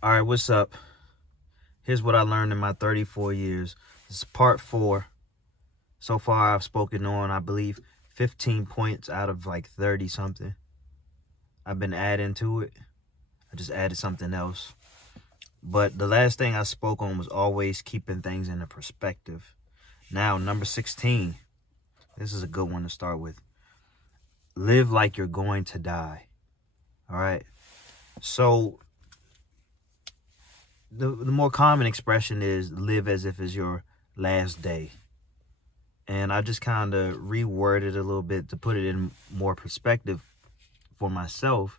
All right, what's up? Here's what I learned in my 34 years. This is part 4. So far, I've spoken on, I believe, 15 points out of like 30 something. I've been adding to it. I just added something else. But the last thing I spoke on was always keeping things in a perspective. Now, number 16. This is a good one to start with. Live like you're going to die. All right. So the more common expression is live as if it's your last day. And I just kind of reworded it a little bit to put it in more perspective for myself.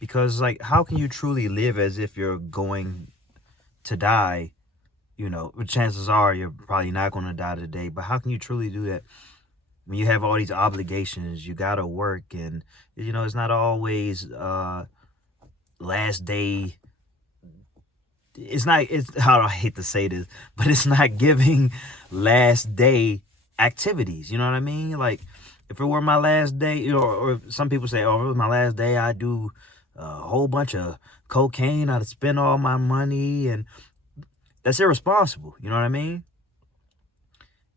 Because, like, how can you truly live as if you're going to die? You know, chances are you're probably not going to die today. But how can you truly do that when you have all these obligations? You got to work. And, you know, it's not always last day. It's how I hate to say this, but it's not giving last day activities. You know what I mean? Like, if it were my last day, you know, or some people say, oh, if it was my last day, I'd do a whole bunch of cocaine. I'd spend all my money, and that's irresponsible. You know what I mean?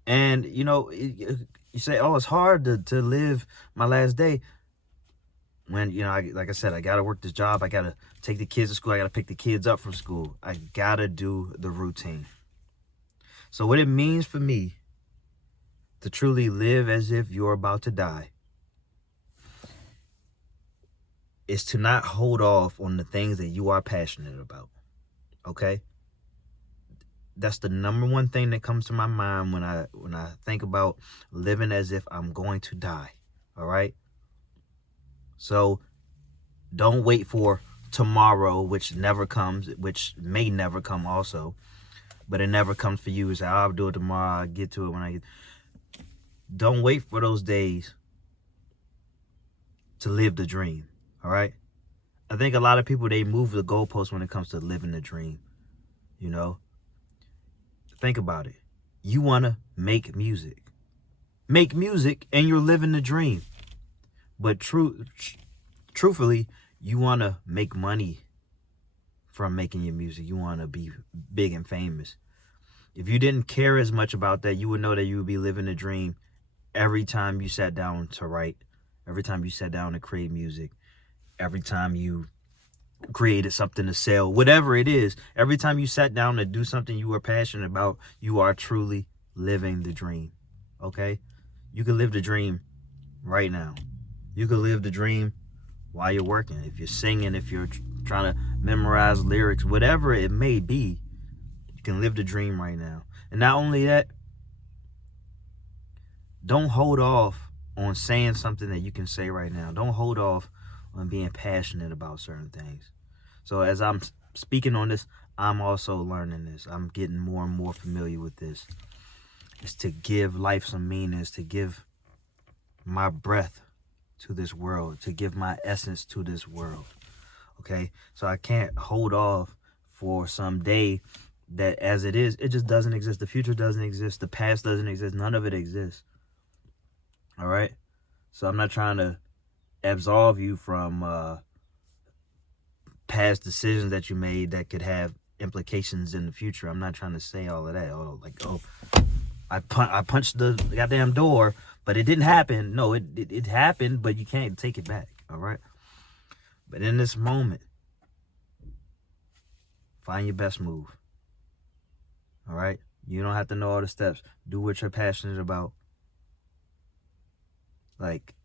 And, you know, you say, oh, it's hard to live my last day. When, you know, like I said, I got to work this job. I got to take the kids to school. I got to pick the kids up from school. I got to do the routine. So what it means for me to truly live as if you're about to die is to not hold off on the things that you are passionate about. Okay? That's the number one thing that comes to my mind when I think about living as if I'm going to die. All right? So don't wait for tomorrow, which never comes, which may never come also, but it never comes for you. It's like, I'll do it tomorrow. I'll get to it when I get. Don't wait for those days to live the dream. All right? I think a lot of people, they move the goalposts when it comes to living the dream. You know? Think about it. You want to make music. Make music and you're living the dream. But truthfully, you want to make money from making your music. You want to be big and famous. If you didn't care as much about that, you would know that you would be living the dream every time you sat down to write, every time you sat down to create music, every time you created something to sell, whatever it is, every time you sat down to do something you were passionate about, you are truly living the dream. Okay? You can live the dream right now. You can live the dream while you're working. If you're singing, if you're trying to memorize lyrics, whatever it may be, you can live the dream right now. And not only that, don't hold off on saying something that you can say right now. Don't hold off on being passionate about certain things. So as I'm speaking on this, I'm also learning this. I'm getting more and more familiar with this. It's to give life some meaning. It's to give my breath to this world, to give my essence to this world. Okay? So I can't hold off for some day that, as it is, it just doesn't exist. The future doesn't exist. The past doesn't exist. None of it exists. All right? So I'm not trying to absolve you from past decisions that you made that could have implications in the future. I'm not trying to say all of that. Oh, like, oh, I punched the goddamn door, but it didn't happen. No, it happened, but you can't take it back. All right? But in this moment, find your best move. All right? You don't have to know all the steps. Do what you're passionate about. Like,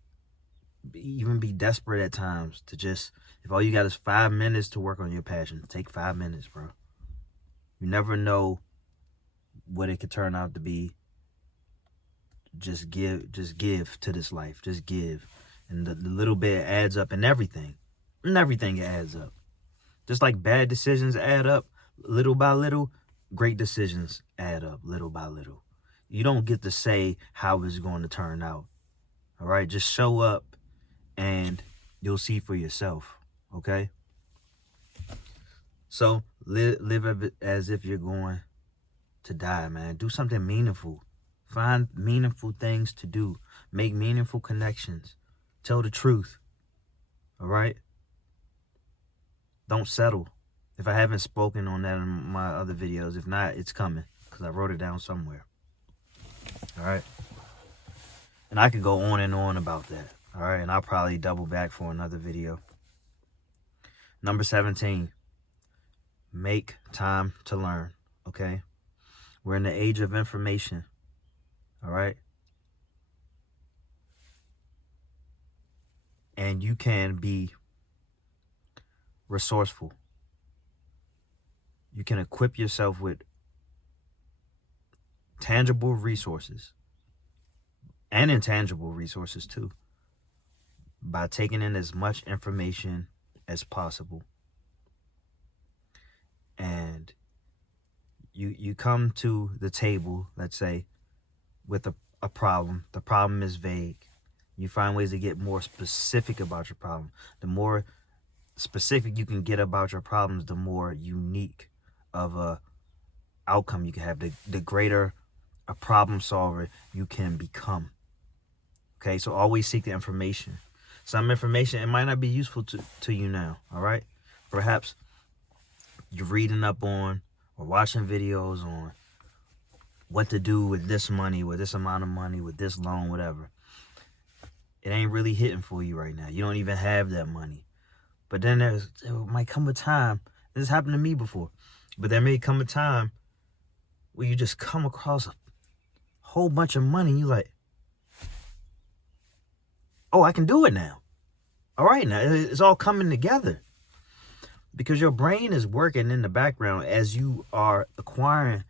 even be desperate at times to just, if all you got is 5 minutes to work on your passion, take 5 minutes, bro. You never know what it could turn out to be. Just give to this life. Just give. And the little bit adds up, and everything adds up. Just like bad decisions add up little by little, great decisions add up little by little. You don't get to say how it's going to turn out. All right? Just show up and you'll see for yourself. Okay? So live as if you're going to die, man. Do something meaningful. Find meaningful things to do. Make meaningful connections. Tell the truth. All right? Don't settle. If I haven't spoken on that in my other videos, if not, it's coming because I wrote it down somewhere. All right. And I could go on and on about that. All right. And I'll probably double back for another video. Number 17, make time to learn. Okay. We're in the age of information. All right. And you can be resourceful. You can equip yourself with tangible resources and intangible resources too by taking in as much information as possible. And you come to the table, let's say, with a problem. The problem is vague. You find ways to get more specific about your problem. The more specific you can get about your problems, the more unique of a outcome you can have, the greater a problem solver you can become. Okay, so always seek the information. Some information, it might not be useful to you now, all right? Perhaps you're reading up on or watching videos on what to do with this money, with this amount of money, with this loan, whatever. It ain't really hitting for you right now. You don't even have that money. But then there might come a time, this has happened to me before, but there may come a time where you just come across a whole bunch of money and you're like, oh, I can do it now. All right, now it's all coming together because your brain is working in the background as you are acquiring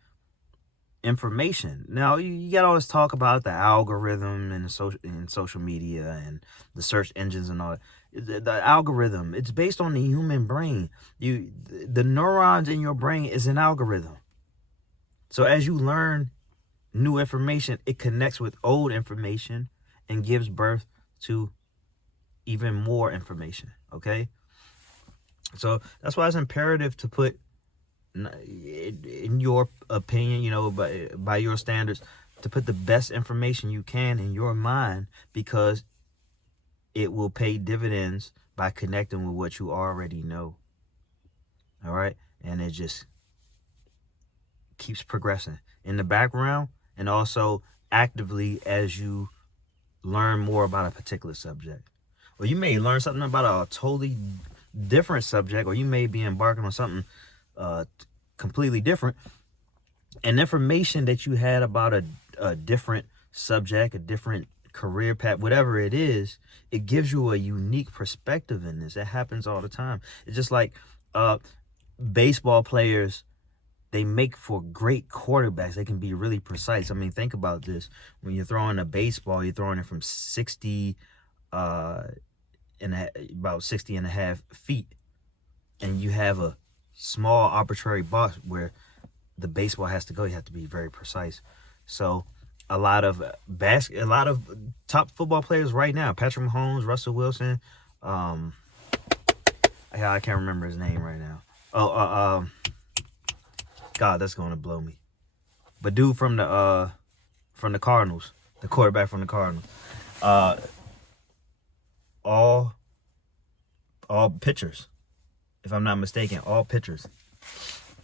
information. Now, you got all this talk about the algorithm and social media and the search engines and all that. The algorithm, it's based on the human brain. The neurons in your brain is an algorithm. So as you learn new information, it connects with old information and gives birth to even more information. Okay? So that's why it's imperative to put, in your opinion, you know, by your standards, to put the best information you can in your mind, because it will pay dividends by connecting with what you already know. All right? And it just keeps progressing in the background and also actively as you learn more about a particular subject. Or you may learn something about a totally different subject, or you may be embarking on something completely different. And information that you had about a different subject, a different career path, whatever it is, it gives you a unique perspective in this. It happens all the time. It's just like baseball players, they make for great quarterbacks. They can be really precise. I mean, think about this. When you're throwing a baseball, you're throwing it from 60 about 60 and a half feet, and you have a small arbitrary box where the baseball has to go. You have to be very precise. So a lot of top football players right now, Patrick Mahomes, Russell Wilson, I can't remember his name right now. God, that's going to blow me. But dude from the Cardinals, the quarterback from the Cardinals, all pitchers, if I'm not mistaken, all pitchers.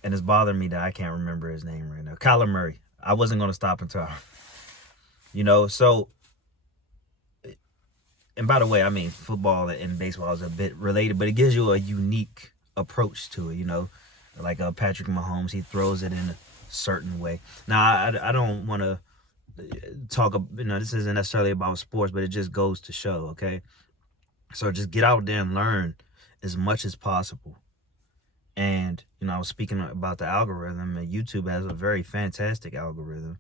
And it's bothering me that I can't remember his name right now. Kyler Murray. I wasn't going to stop until so, and by the way, I mean, football and baseball is a bit related, but it gives you a unique approach to it, like Patrick Mahomes, he throws it in a certain way. Now, I don't want to talk, this isn't necessarily about sports, but it just goes to show, okay? So just get out there and learn as much as possible. And, I was speaking about the algorithm, and YouTube has a very fantastic algorithm.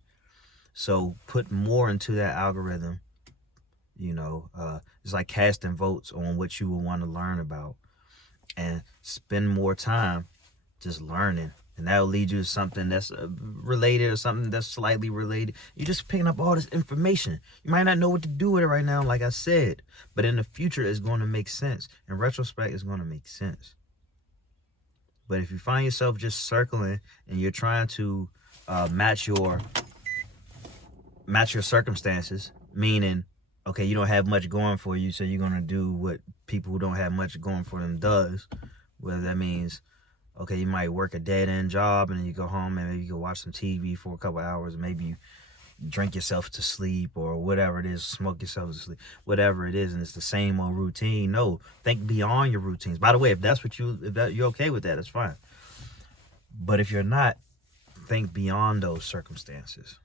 So put more into that algorithm, it's like casting votes on what you will want to learn about, and spend more time just learning. And that'll lead you to something that's related or something that's slightly related. You're just picking up all this information. You might not know what to do with it right now, like I said, but in the future, it's going to make sense. In retrospect, it's going to make sense. But if you find yourself just circling and you're trying to match your circumstances, meaning, okay, you don't have much going for you, so you're going to do what people who don't have much going for them does, whether that means Okay, you might work a dead-end job and then you go home and maybe you can watch some TV for a couple hours, and maybe you drink yourself to sleep or whatever it is, smoke yourself to sleep, whatever it is, and it's the same old routine. No, think beyond your routines. By the way, if you're okay with that, it's fine. But if you're not, think beyond those circumstances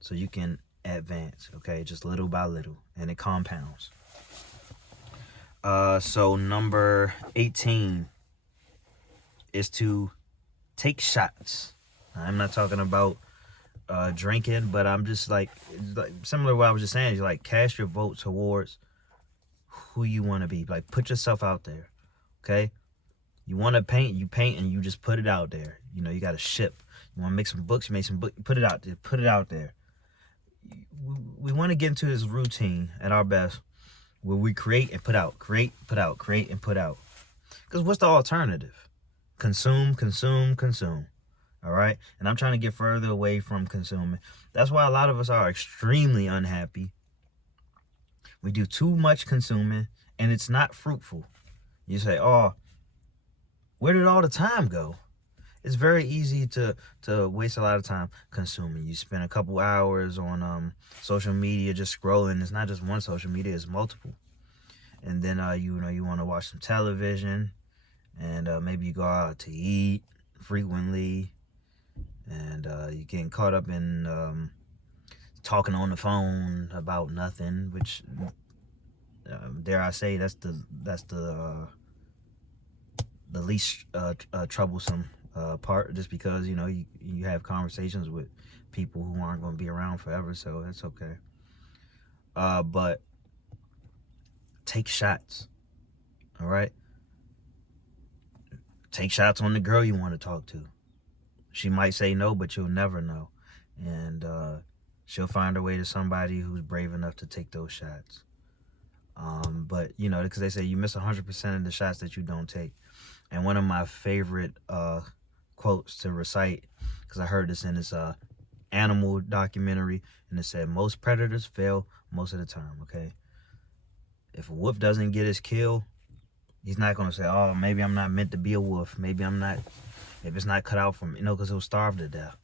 so you can advance, okay, just little by little, and it compounds. So number 18 is to take shots. I'm not talking about drinking, but I'm just like similar to what I was just saying. You like cast your vote towards who you want to be. Like put yourself out there, okay? You want to paint, you paint, and you just put it out there. You know, you got to ship. You want to make some books, you make some books. Put it out there. Put it out there. We want to get into this routine at our best, where we create and put out, create, put out, create and put out. Because what's the alternative? Consume, consume, consume. All right? And I'm trying to get further away from consuming. That's why a lot of us are extremely unhappy. We do too much consuming, and it's not fruitful. You say, oh, where did all the time go? It's very easy to waste a lot of time consuming. You spend a couple hours on social media just scrolling. It's not just one social media, it's multiple. And then you want to watch some television, and maybe you go out to eat frequently, and you're getting caught up in talking on the phone about nothing, which dare I say that's the least troublesome part, just because you have conversations with people who aren't going to be around forever, so that's okay. But take shots. All right, take shots on the girl you want to talk to. She might say no, but you'll never know, and she'll find her way to somebody who's brave enough to take those shots. But because they say you miss 100% of the shots that you don't take. And one of my favorite quotes to recite, because I heard this in this animal documentary, and it said, most predators fail most of the time, okay? If a wolf doesn't get his kill, he's not going to say, oh, maybe I'm not meant to be a wolf. Maybe I'm not, if it's not cut out for me, because he'll starve to death.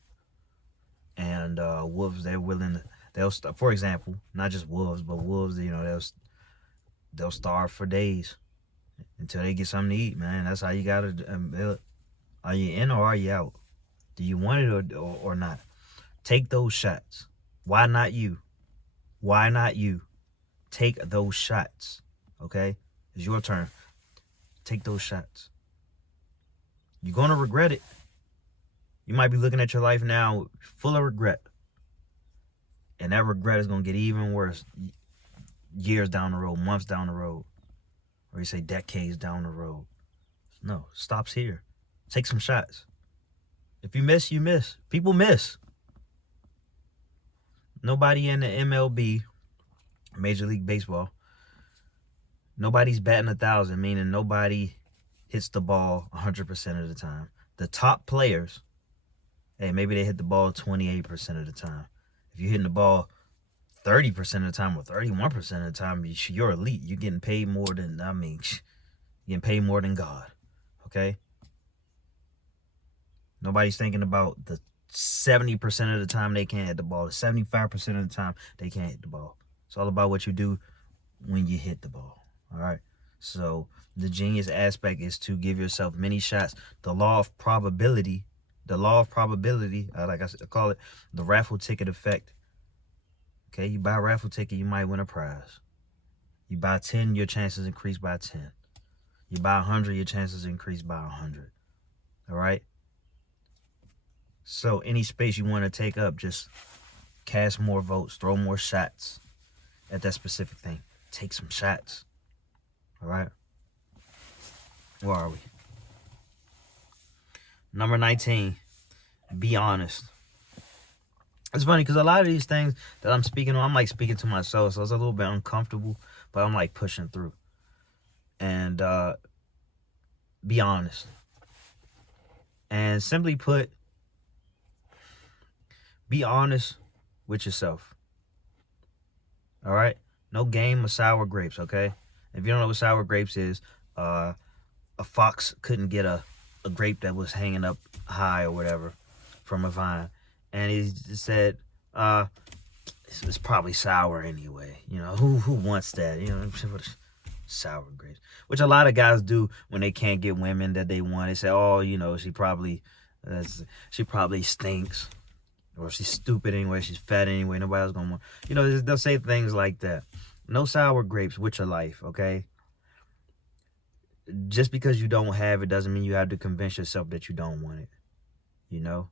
And wolves, they're willing to, for example, not just wolves, but wolves, they'll starve for days until they get something to eat, man. That's how you gotta. Are you in or are you out? Do you want it or not? Take those shots. Why not you? Why not you? Take those shots. Okay, it's your turn. Take those shots. You're gonna regret it. You might be looking at your life now full of regret, and that regret is gonna get even worse years down the road, months down the road. Or you say decades down the road. No, stops here. Take some shots. If you miss, you miss. People miss. Nobody in the MLB, Major League Baseball, nobody's batting 1,000, meaning nobody hits the ball 100% of the time. The top players, hey, maybe they hit the ball 28% of the time. If you're hitting the ball 30% of the time or 31% of the time, you're elite. You're getting paid more than, you're getting paid more than God, okay? Nobody's thinking about the 70% of the time they can't hit the ball, the 75% of the time they can't hit the ball. It's all about what you do when you hit the ball, all right? So the genius aspect is to give yourself many shots. The law of probability, like I call it the raffle ticket effect. Okay, you buy a raffle ticket, you might win a prize. You buy 10, your chances increase by 10. You buy 100, your chances increase by 100. All right? So any space you want to take up, just cast more votes, throw more shots at that specific thing. Take some shots. All right? Where are we? Number 19, be honest. It's funny because a lot of these things that I'm speaking on, I'm like speaking to myself, so it's a little bit uncomfortable, but I'm like pushing through. And be honest. And simply put, be honest with yourself. All right? No game of sour grapes, okay? If you don't know what sour grapes is, a fox couldn't get a a grape that was hanging up high or whatever from a vine, and he said, it's probably sour anyway. You know, who wants that? You know, sour grapes, which a lot of guys do when they can't get women that they want. They say, oh, you know, she probably stinks, or she's stupid anyway, she's fat anyway, nobody else gonna want. You know, they'll say things like that. No sour grapes with your life, okay? Just because you don't have it doesn't mean you have to convince yourself that you don't want it, you know?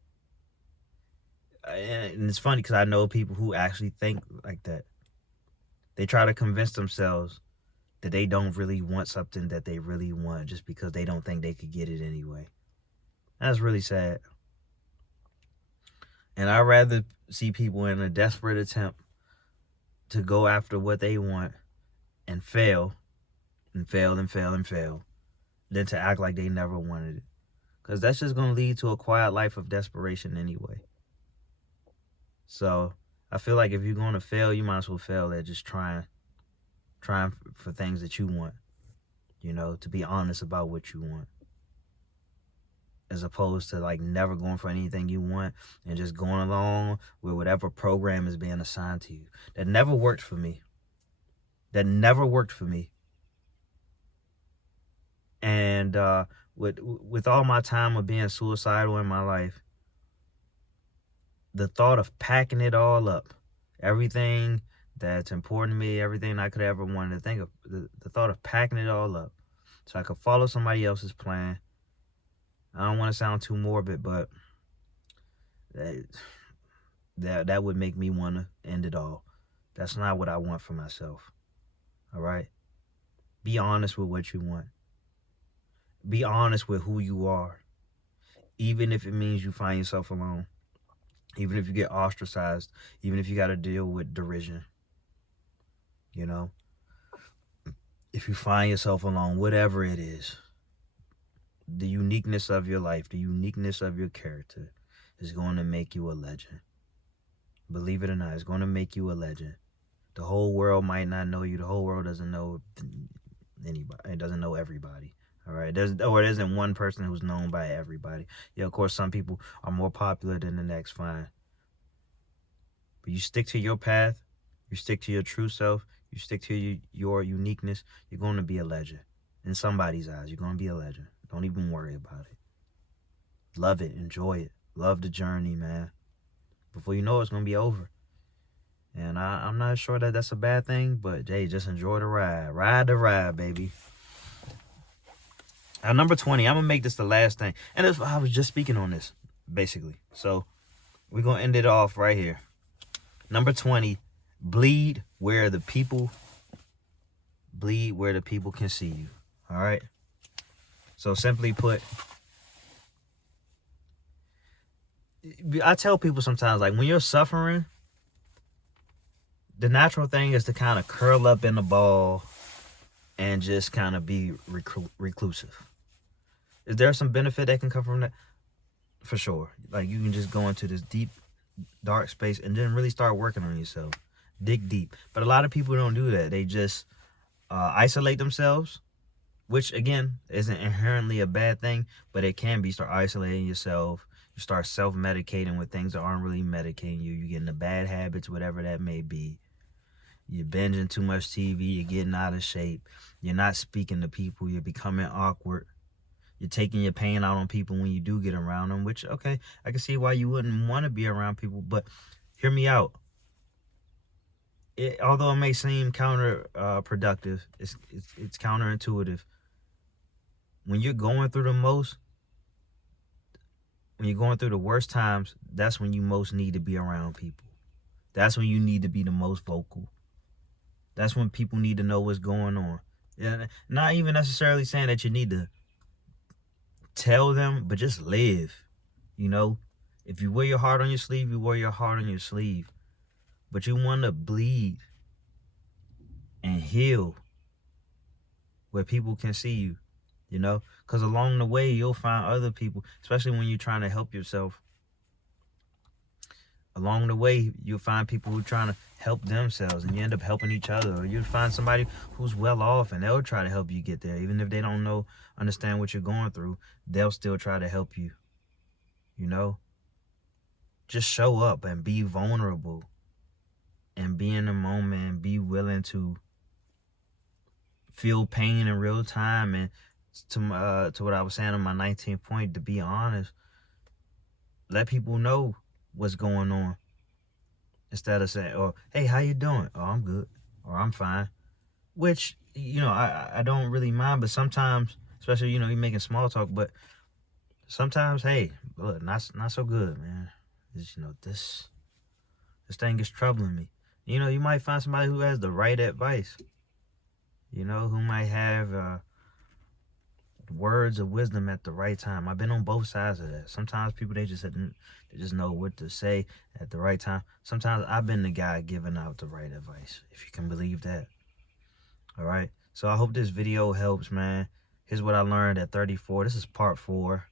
And it's funny because I know people who actually think like that. They try to convince themselves that they don't really want something that they really want just because they don't think they could get it anyway. That's really sad. And I'd rather see people in a desperate attempt to go after what they want and fail and fail and fail and fail than to act like they never wanted it. Because that's just going to lead to a quiet life of desperation anyway. So I feel like if you're going to fail, you might as well fail at just trying for things that you want, you know, to be honest about what you want, as opposed to like never going for anything you want and just going along with whatever program is being assigned to you. That never worked for me. And with all my time of being suicidal in my life, the thought of packing it all up, everything that's important to me, everything I could ever wanted to think of, the thought of packing it all up so I could follow somebody else's plan. I don't want to sound too morbid, but that would make me want to end it all. That's not what I want for myself. All right? Be honest with what you want. Be honest with who you are, even if it means you find yourself alone, even if you get ostracized, even if you got to deal with derision. You know, if you find yourself alone, whatever it is, the uniqueness of your life, the uniqueness of your character is going to make you a legend. Believe it or not, it's going to make you a legend. The whole world might not know you. The whole world doesn't know anybody. It doesn't know everybody. All right. There isn't one person who's known by everybody. Yeah, of course, some people are more popular than the next. Fine. But you stick to your path. You stick to your true self. You stick to your uniqueness. You're going to be a legend. In somebody's eyes, you're going to be a legend. Don't even worry about it. Love it. Enjoy it. Love the journey, man. Before you know it, it's going to be over. And I'm not sure that that's a bad thing, but, hey, just enjoy the ride. Ride the ride, baby. Number 20, I'm going to make this the last thing. And I was just speaking on this, basically. So we're going to end it off right here. Number 20, bleed where the people can see you. All right? So simply put, I tell people sometimes, like, when you're suffering, the natural thing is to kind of curl up in a ball and just kind of be reclusive. Is there some benefit that can come from that? For sure. Like, you can just go into this deep, dark space and then really start working on yourself. Dig deep. But a lot of people don't do that. They just isolate themselves, which, again, isn't inherently a bad thing, but it can be. Start isolating yourself. You start self-medicating with things that aren't really medicating you. You get into bad habits, whatever that may be. You're binging too much TV. You're getting out of shape. You're not speaking to people. You're becoming awkward. You're taking your pain out on people when you do get around them, which, okay, I can see why you wouldn't want to be around people, but hear me out. Although it may seem counterproductive, it's counterintuitive. When you're going through the most, when you're going through the worst times, that's when you most need to be around people. That's when you need to be the most vocal. That's when people need to know what's going on. Yeah, not even necessarily saying that you need to tell them, but just live. You know, if you wear your heart on your sleeve, you wear your heart on your sleeve. But you want to bleed and heal where people can see you, you know, because along the way you'll find other people, especially when you're trying to help yourself. Along the way, you'll find people who are trying to help themselves, and you end up helping each other. Or you'll find somebody who's well off, and they'll try to help you get there. Even if they don't understand what you're going through, they'll still try to help you. You know? Just show up and be vulnerable. And be in the moment and be willing to feel pain in real time. And to what I was saying on my 19th point, to be honest, let people know what's going on, instead of saying, oh, hey, how you doing? Oh, I'm good, or I'm fine, which, you know, I don't really mind. But sometimes, especially, you know, you're making small talk, but sometimes, hey, look, not so good, man. It's, you know, this thing is troubling me. You know, you might find somebody who has the right advice, you know, who might have words of wisdom at the right time. I've been on both sides of that. Sometimes people, they just know what to say at the right time. Sometimes I've been the guy giving out the right advice, if you can believe that. All right. So I hope this video helps, man. Here's what I learned at 34. This is part 4.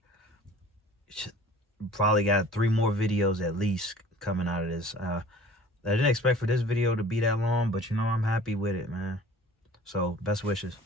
Probably got 3 more videos at least coming out of this. I didn't expect for this video to be that long, but you know, I'm happy with it, man. So best wishes.